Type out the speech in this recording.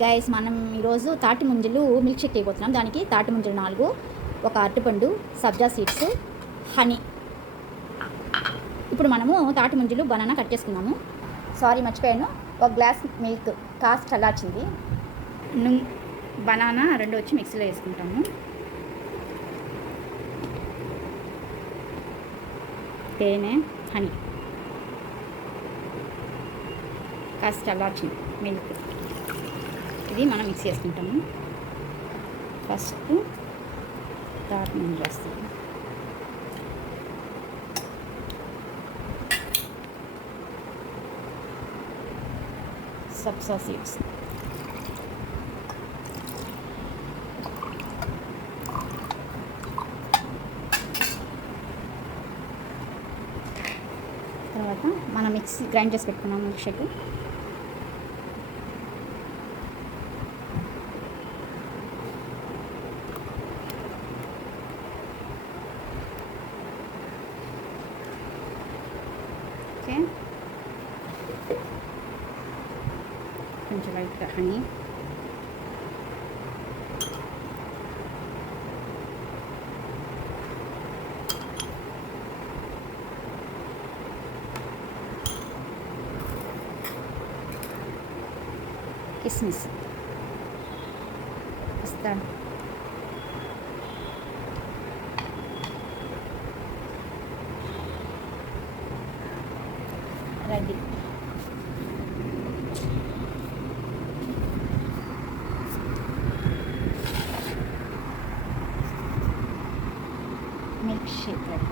గైస్ మనం ఈరోజు తాటి ముంజలు మిల్క్ షేక్ చేయబోతున్నాం. దానికి తాటి ముంజలు 4, ఒక అరటిపండు, సబ్జా సీడ్స్, హనీ. ఇప్పుడు మనము తాటి ముంజలు బనానా కట్ చేసుకున్నాము. సారీ మర్చిపోయాను, ఒక గ్లాస్ మిల్క్ కాస్త చల్లార్చింది. బనానా 2 వచ్చి మిక్సీలో వేసుకుంటాము. తేనె, హనీ, కాస్త చల్లార్చింది మిల్క్. ఇది మనం మిక్స్ చేసుకుంటాము. ఫస్ట్ తాటి ముంజ వేస్తాము. సబ్జా సీడ్స్, తర్వాత మనం మిక్సీ గ్రైండ్ చేసి పెట్టుకున్నాం మిల్క్ షేక్. ఓకే, కొంచెం లైట్గా హనీ, కిస్మిస్ ఇస్తాను. రెడీ. Milk shake ready.